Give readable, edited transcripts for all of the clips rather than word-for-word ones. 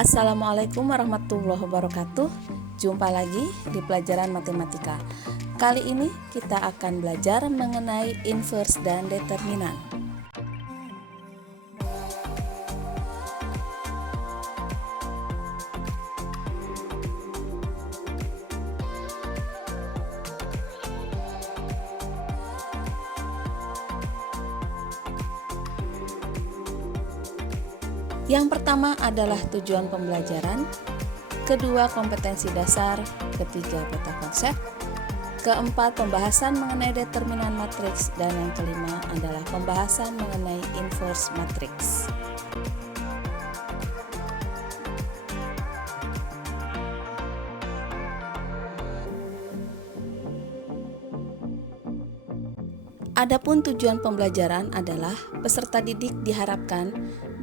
Assalamualaikum warahmatullahi wabarakatuh. Jumpa lagi di pelajaran matematika. Kali ini kita akan belajar mengenai inverse dan determinan. Yang pertama adalah tujuan pembelajaran, kedua kompetensi dasar, ketiga peta konsep, keempat pembahasan mengenai determinan matriks, dan yang kelima adalah pembahasan mengenai inverse matriks. Adapun tujuan pembelajaran adalah peserta didik diharapkan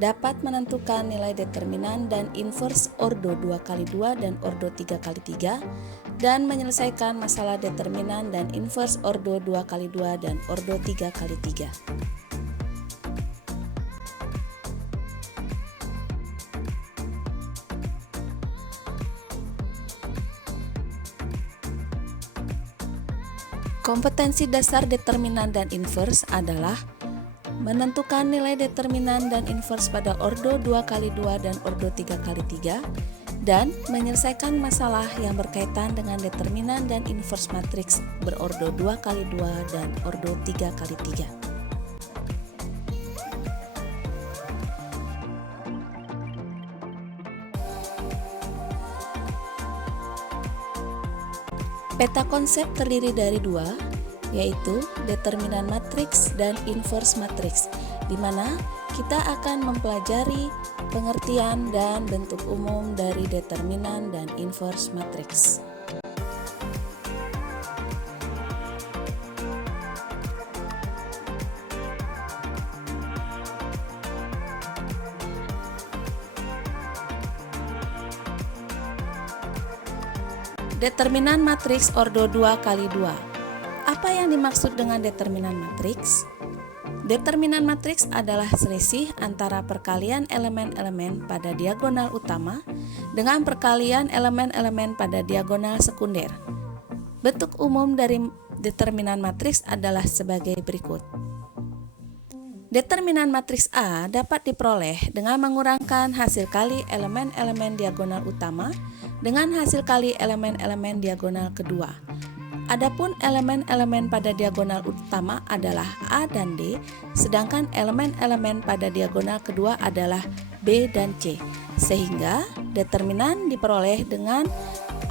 dapat menentukan nilai determinan dan inverse ordo 2x2 dan ordo 3x3 dan menyelesaikan masalah determinan dan inverse ordo 2x2 dan ordo 3x3. Kompetensi dasar determinan dan inverse adalah menentukan nilai determinan dan inverse pada ordo 2x2 dan ordo 3x3 dan menyelesaikan masalah yang berkaitan dengan determinan dan inverse matriks berordo 2x2 dan ordo 3x3. Peta konsep terdiri dari dua, yaitu determinan matriks dan inverse matriks, di mana kita akan mempelajari pengertian dan bentuk umum dari determinan dan inverse matriks. Determinan matriks ordo 2x2. Apa yang dimaksud dengan determinan matriks? Determinan matriks adalah selisih antara perkalian elemen-elemen pada diagonal utama dengan perkalian elemen-elemen pada diagonal sekunder. Bentuk umum dari determinan matriks adalah sebagai berikut. Determinan matriks A dapat diperoleh dengan mengurangkan hasil kali elemen-elemen diagonal utama dengan hasil kali elemen-elemen diagonal kedua. Adapun elemen-elemen pada diagonal utama adalah A dan D, sedangkan elemen-elemen pada diagonal kedua adalah B dan C, sehingga determinan diperoleh dengan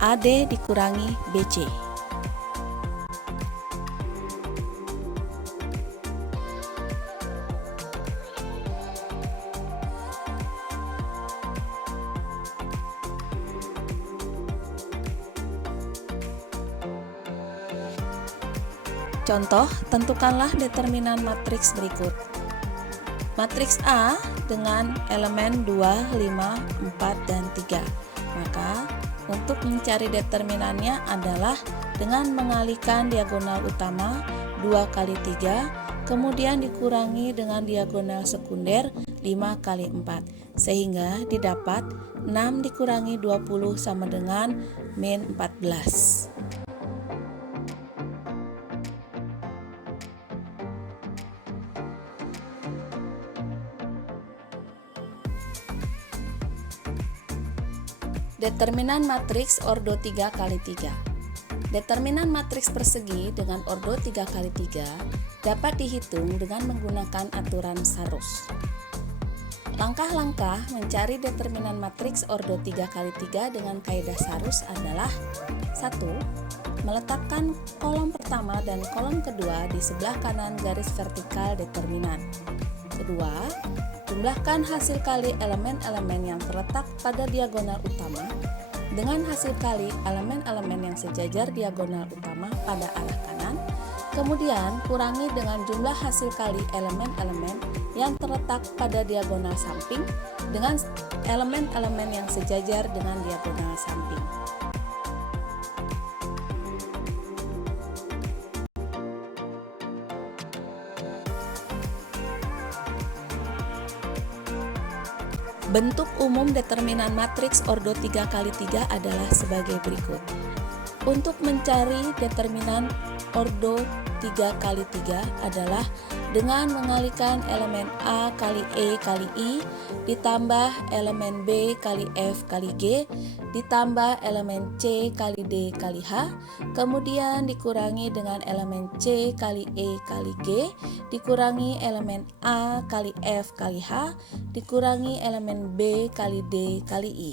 AD dikurangi BC. Contoh, tentukanlah determinan matriks berikut. Matriks A dengan elemen 2, 5, 4, dan 3. Maka, untuk mencari determinannya adalah dengan mengalihkan diagonal utama 2 kali 3, kemudian dikurangi dengan diagonal sekunder 5 kali 4, sehingga didapat 6 dikurangi 20 sama dengan min 14. Determinan matriks ordo 3x3. Determinan matriks persegi dengan ordo 3x3 dapat dihitung dengan menggunakan aturan Sarus. Langkah-langkah mencari determinan matriks ordo 3x3 dengan kaidah Sarus adalah 1. Meletakkan kolom pertama dan kolom kedua di sebelah kanan garis vertikal determinan. Kedua, jumlahkan hasil kali elemen-elemen yang terletak pada diagonal utama dengan hasil kali elemen-elemen yang sejajar diagonal utama pada arah kanan, kemudian kurangi dengan jumlah hasil kali elemen-elemen yang terletak pada diagonal samping dengan elemen-elemen yang sejajar dengan diagonal samping. Bentuk umum determinan matriks ordo 3x3 adalah sebagai berikut. Untuk mencari determinan ordo 3x3 adalah dengan mengalihkan elemen A kali E kali I ditambah elemen B kali F kali G ditambah elemen C kali D kali H, kemudian dikurangi dengan elemen C kali E kali G dikurangi elemen A kali F kali H dikurangi elemen B kali D kali I.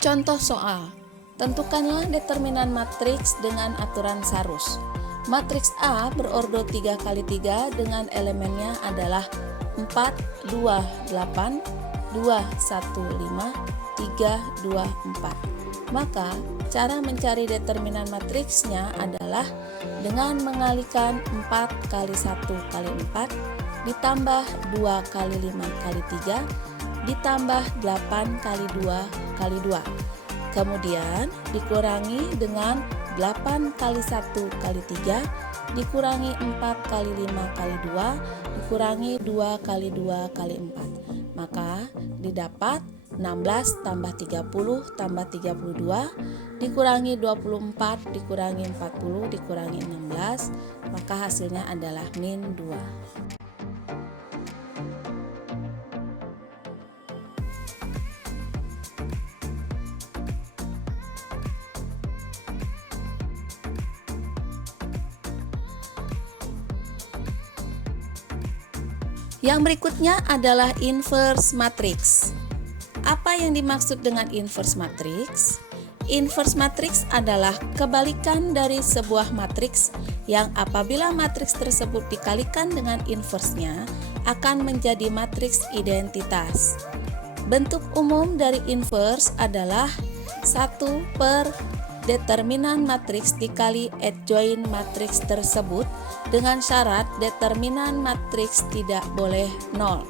Contoh soal, tentukanlah determinan matriks dengan aturan Sarus. Matriks A berordo 3x3 dengan elemennya adalah 4, 2, 8, 2, 1, 5, 3, 2, 4. Maka, cara mencari determinan matriksnya adalah dengan mengalihkan 4 kali 1 kali 4 ditambah 2 kali 5 kali 3 ditambah 8 kali 2 kali 2. Kemudian dikurangi dengan 8 kali 1 kali 3 dikurangi 4 kali 5 kali 2 dikurangi 2 kali 2 kali 4. Maka didapat 16 tambah 30 tambah 32 dikurangi 24 dikurangi 40 dikurangi 16, maka hasilnya adalah min 2. Yang berikutnya adalah inverse matrix. Apa yang dimaksud dengan inverse matrix? Inverse matrix adalah kebalikan dari sebuah matriks yang apabila matriks tersebut dikalikan dengan inversenya akan menjadi matriks identitas. Bentuk umum dari inverse adalah 1 per determinan matriks dikali adjoint matriks tersebut dengan syarat determinan matriks tidak boleh 0.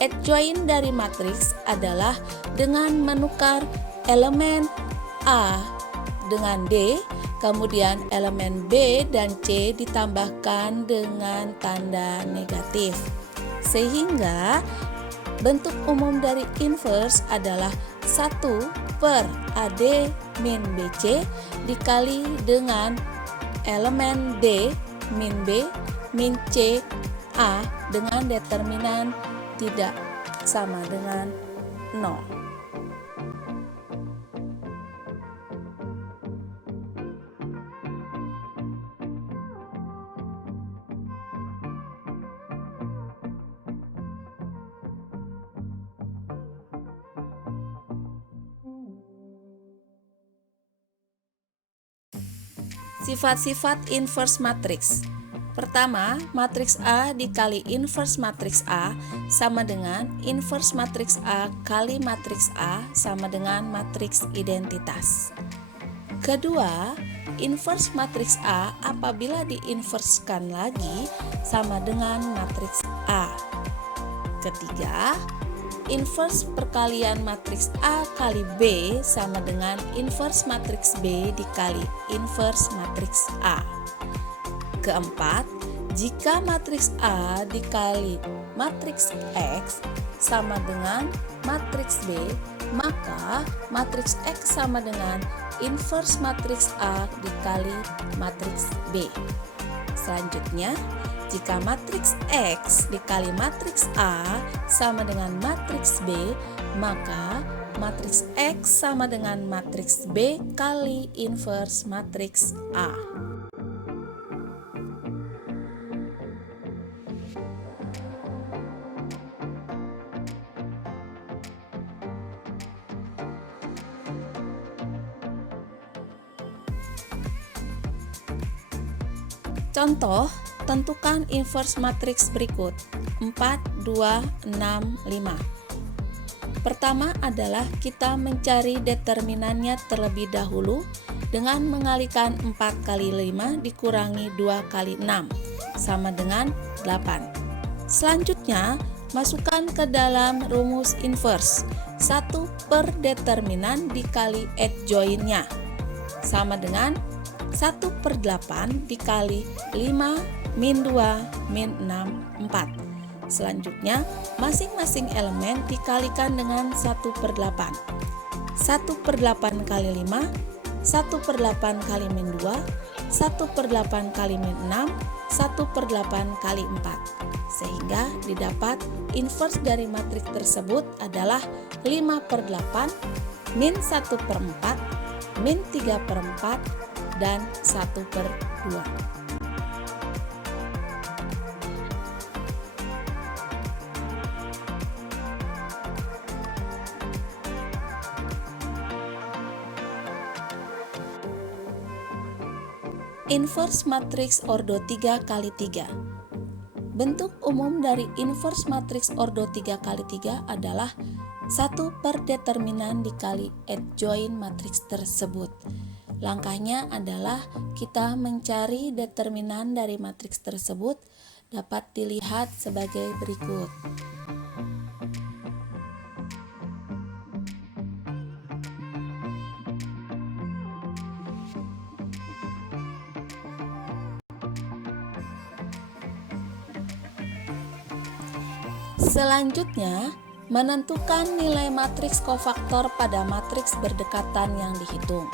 Adjoint dari matriks adalah dengan menukar elemen A dengan D, kemudian elemen B dan C ditambahkan dengan tanda negatif. Sehingga bentuk umum dari inverse adalah 1 per AD min BC dikali dengan elemen D min B min C A dengan determinan tidak sama dengan 0. Sifat-sifat inverse matriks. Pertama, matriks A dikali inverse matriks A sama dengan inverse matriks A kali matriks A sama dengan matriks identitas. Kedua, inverse matriks A apabila diinverskan lagi sama dengan matriks A. Ketiga, inverse perkalian matriks A kali B sama dengan inverse matriks B dikali inverse matriks A. Keempat, jika matriks A dikali matriks X sama dengan matriks B, maka matriks X sama dengan inverse matriks A dikali matriks B. Selanjutnya, jika matriks X dikali matriks A sama dengan matriks B, maka matriks X sama dengan matriks B kali inverse matriks A. Contoh, tentukan inverse matriks berikut 4, 2, 6, 5. Pertama adalah kita mencari determinannya terlebih dahulu dengan mengalihkan 4 kali 5 dikurangi 2 kali 6 sama dengan 8. Selanjutnya, masukkan ke dalam rumus inverse. 1 per determinan dikali adjoint-nya sama dengan 1 per 8 dikali 5 min 2 min 6, 4. Selanjutnya, masing-masing elemen dikalikan dengan 1 per 8. 1 per 8 kali 5, 1 per 8 kali min 2, 1 per 8 kali min 6, 1 per 8 kali 4. Sehingga didapat inverse dari matriks tersebut adalah 5 per 8, min 1 per 4, min 3 per 4, dan 1 per 2. Inverse matriks ordo 3 kali 3. Bentuk umum dari inverse matriks ordo 3 kali 3 adalah 1 per determinan dikali adjoint matriks tersebut. Langkahnya adalah kita mencari determinan dari matriks tersebut dapat dilihat sebagai berikut. Selanjutnya, menentukan nilai matriks kofaktor pada matriks berdekatan yang dihitung.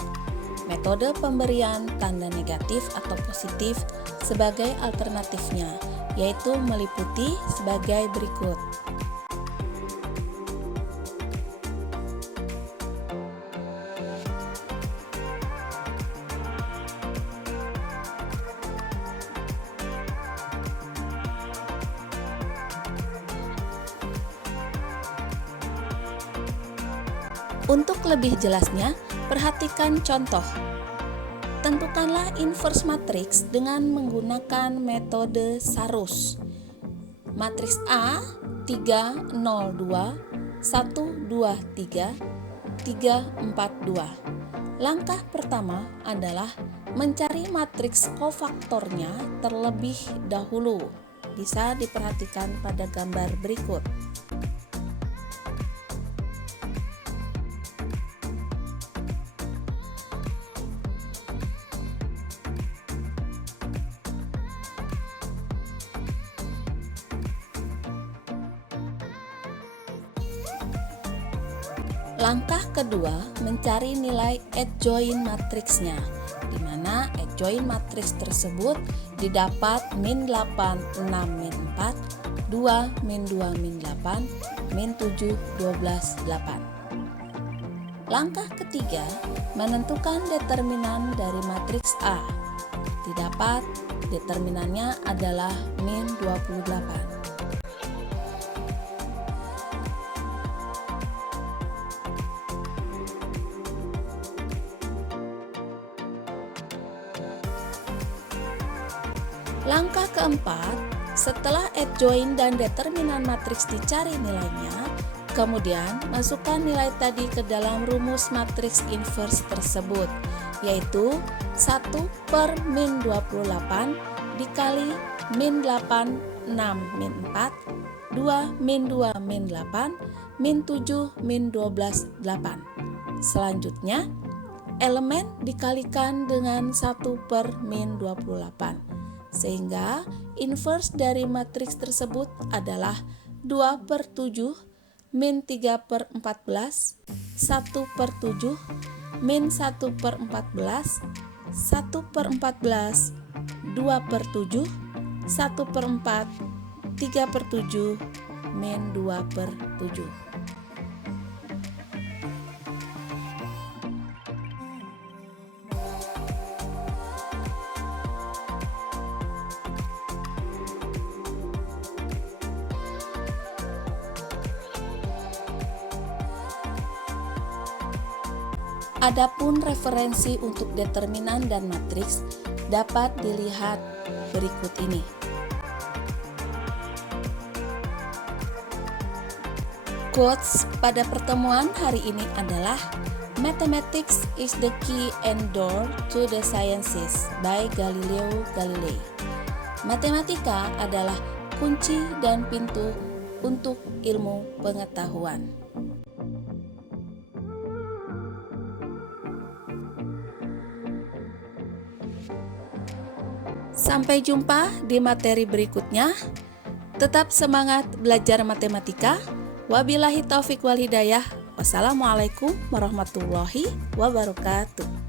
Metode pemberian tanda negatif atau positif sebagai alternatifnya, yaitu meliputi sebagai berikut. Untuk lebih jelasnya, perhatikan contoh. Tentukanlah inverse matriks dengan menggunakan metode Sarus. Matriks A 3 0 2 1 2 3 3 4 2. Langkah pertama adalah mencari matriks kofaktornya terlebih dahulu. Bisa diperhatikan pada gambar berikut. Langkah kedua, mencari nilai adjoint matriksnya, di mana adjoint matriks tersebut didapat min 8, 6, min 4, 2, min 2, min 8, min 7, 12, 8. Langkah ketiga, menentukan determinan dari matriks A. Didapat determinannya adalah min 28. Langkah keempat, setelah adjoint dan determinan matriks dicari nilainya, kemudian masukkan nilai tadi ke dalam rumus matriks inverse tersebut, yaitu 1 per min 28 dikali min 8, 6, min 4, 2, min 2, min 8, min 7, min 12, 8. Selanjutnya, elemen dikalikan dengan 1 per min 28. Sehingga inverse dari matriks tersebut adalah 2 per 7, min 3 per 14, 1 per 7, min 1 per 14, 1 per 14, 2 per 7, 1 per 4, 3 per 7, min 2 per 7. Adapun referensi untuk determinan dan matriks dapat dilihat berikut ini. Quotes pada pertemuan hari ini adalah Mathematics is the key and door to the sciences by Galileo Galilei. Matematika adalah kunci dan pintu untuk ilmu pengetahuan. Sampai jumpa di materi berikutnya. Tetap semangat belajar matematika. Wabillahi taufik wal hidayah. Wassalamualaikum warahmatullahi wabarakatuh.